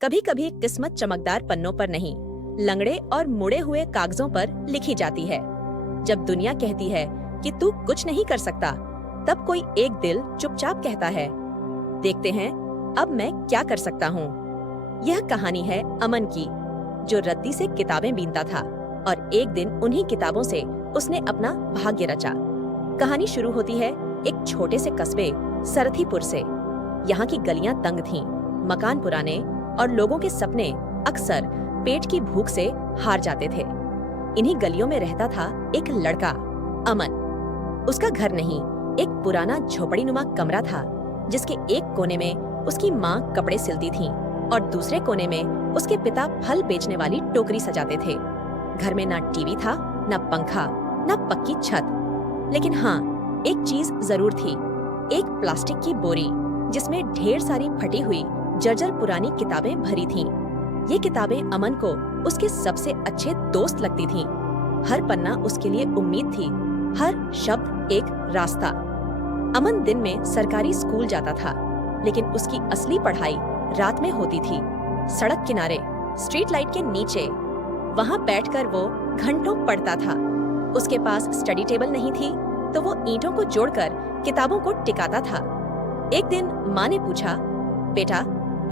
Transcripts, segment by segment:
कभी कभी किस्मत चमकदार पन्नों पर नहीं, लंगड़े और मुड़े हुए कागजों पर लिखी जाती है। जब दुनिया कहती है कि तू कुछ नहीं कर सकता, तब कोई एक दिल चुपचाप कहता है, देखते हैं अब मैं क्या कर सकता हूँ। यह कहानी है अमन की, जो रद्दी से किताबें बीनता था और एक दिन उन्हीं किताबों से उसने अपना भाग्य रचा। कहानी शुरू होती है एक छोटे से कस्बे सरथीपुर से। यहाँ की गलियां तंग थीं, मकान पुराने और लोगों के सपने अक्सर पेट की भूख से हार जाते थे। इन्हीं गलियों में रहता था एक लड़का, अमन। उसका घर नहीं, एक पुराना झोपड़ीनुमा कमरा था, जिसके एक कोने में उसकी माँ कपड़े सिलती थी और दूसरे कोने में उसके पिता फल बेचने वाली टोकरी सजाते थे। घर में ना टीवी था, ना पंखा, ना पक्की छत, लेकिन हाँ, एक चीज जरूर थी, एक प्लास्टिक की बोरी जिसमें ढेर सारी फटी हुई जर्जर पुरानी किताबें भरी थीं। ये किताबें अमन को उसके सबसे अच्छे दोस्त लगती थीं। हर पन्ना उसके लिए उम्मीद थी, हर शब्द एक रास्ता। अमन दिन में सरकारी स्कूल जाता था, लेकिन उसकी असली पढ़ाई रात में होती थी, सड़क किनारे, स्ट्रीट लाइट के नीचे। वहाँ बैठकर वो घंटों पढ़ता था। उसके पास स्टडी टेबल नहीं थी, तो वो ईंटों को जोड़कर किताबों को टिकाता था। एक दिन माँ ने पूछा, बेटा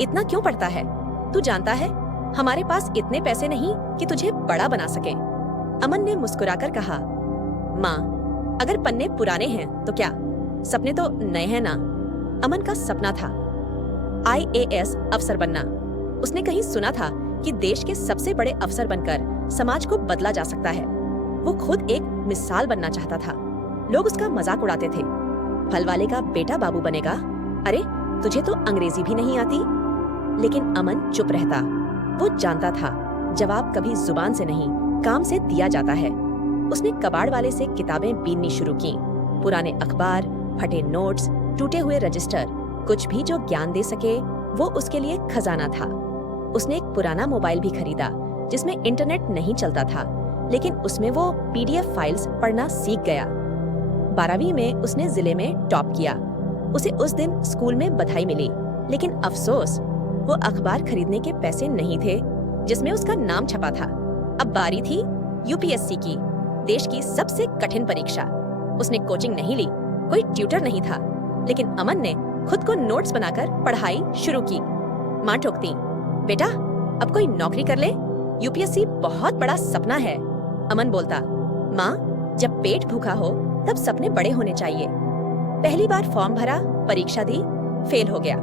इतना क्यों पढ़ता है? तू जानता है हमारे पास इतने पैसे नहीं कि तुझे बड़ा बना सके। अमन ने मुस्कुराकर कहा, माँ अगर पन्ने पुराने हैं तो क्या, सपने तो नए हैं ना। अमन का सपना था IAS अफसर बनना। उसने कहीं सुना था कि देश के सबसे बड़े अफसर बनकर समाज को बदला जा सकता है। वो खुद एक मिसाल बनना चाहता था। लोग उसका मजाक उड़ाते थे, फल वाले का बेटा बाबू बनेगा, अरे तुझे तो अंग्रेजी भी नहीं आती। लेकिन अमन चुप रहता। वो जानता था जवाब कभी जुबान से नहीं, काम से दिया जाता है। उसने कबाड़ वाले से किताबें बीननी शुरू की। पुराने अखबार, फटे नोट्स, टूटे हुए रजिस्टर, कुछ भी जो ज्ञान दे सके, वो उसके लिए खजाना था। उसने एक पुराना मोबाइल भी खरीदा, जिसमें इंटरनेट नहीं चलता था, लेकिन उसमें वो PDF फाइल्स पढ़ना सीख गया। 12वीं में उसने जिले में टॉप किया। उसे उस दिन स्कूल में बधाई मिली, लेकिन अफसोस वो अखबार खरीदने के पैसे नहीं थे जिसमें उसका नाम छपा था। अब बारी थी UPSC की, देश की सबसे कठिन परीक्षा। उसने कोचिंग नहीं ली, कोई ट्यूटर नहीं था, लेकिन अमन ने खुद को नोट्स बनाकर पढ़ाई शुरू की। माँ टोकती, बेटा अब कोई नौकरी कर ले, UPSC बहुत बड़ा सपना है। अमन बोलता, माँ जब पेट भूखा हो तब सपने बड़े होने चाहिए। पहली बार फॉर्म भरा, परीक्षा दी, फेल हो गया।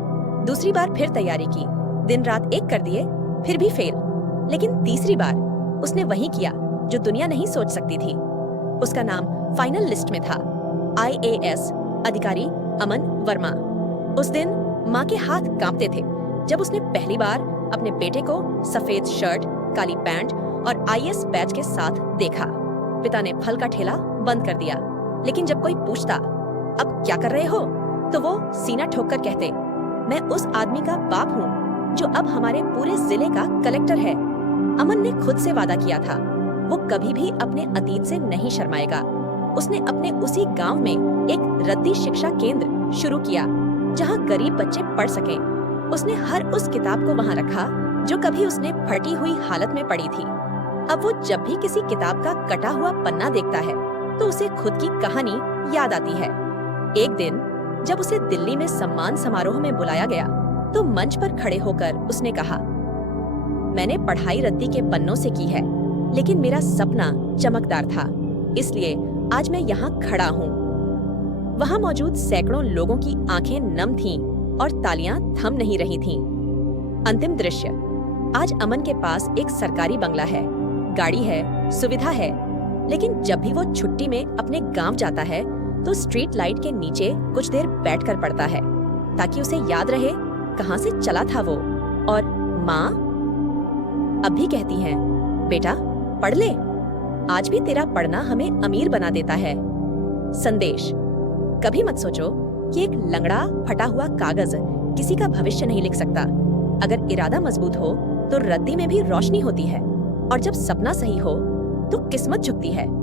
दूसरी बार फिर तैयारी की, दिन रात एक कर दिए, फिर भी फेल। लेकिन तीसरी बार उसने वही किया जो दुनिया नहीं सोच सकती थी। उसका नाम फाइनल लिस्ट में था, IAS अधिकारी अमन वर्मा। उस दिन माँ के हाथ कांपते थे जब उसने पहली बार अपने बेटे को सफेद शर्ट, काली पैंट और IAS बैच के साथ देखा। पिता ने फल का ठेला बंद कर दिया, लेकिन जब कोई पूछता अब क्या कर रहे हो, तो वो सीना ठोककर कहते, मैं उस आदमी का बाप हूँ जो अब हमारे पूरे जिले का कलेक्टर है। अमन ने खुद से वादा किया था, वो कभी भी अपने अतीत से नहीं शर्माएगा। उसने अपने उसी गांव में एक रद्दी शिक्षा केंद्र शुरू किया, जहाँ गरीब बच्चे पढ़ सकें। उसने हर उस किताब को वहाँ रखा जो कभी उसने फटी हुई हालत में पढ़ी थी। अब वो जब भी किसी किताब का कटा हुआ पन्ना देखता है, तो उसे खुद की कहानी याद आती है। एक दिन जब उसे दिल्ली में सम्मान समारोह में बुलाया गया, तो मंच पर खड़े होकर उसने कहा, मैंने पढ़ाई रद्दी के पन्नों से की है, लेकिन मेरा सपना चमकदार था, इसलिए आज मैं यहाँ खड़ा हूँ। वहाँ मौजूद सैकड़ों लोगों की आंखें नम थीं और तालियां थम नहीं रही थीं। अंतिम दृश्य, आज अमन के पास एक सरकारी बंगला है, गाड़ी है, सुविधा है, लेकिन जब भी वो छुट्टी में अपने गांव जाता है, तो स्ट्रीट लाइट के नीचे कुछ देर बैठकर पढ़ता है, ताकि उसे याद रहे कहां से चला था वो। और माँ अब भी कहती हैं, बेटा पढ़ ले, आज भी तेरा पढ़ना हमें अमीर बना देता है। संदेश, कभी मत सोचो कि एक लंगड़ा फटा हुआ कागज किसी का भविष्य नहीं लिख सकता। अगर इरादा मजबूत हो तो रद्दी में भी रोशनी होती है, और जब सपना सही हो तो किस्मत झुकती है।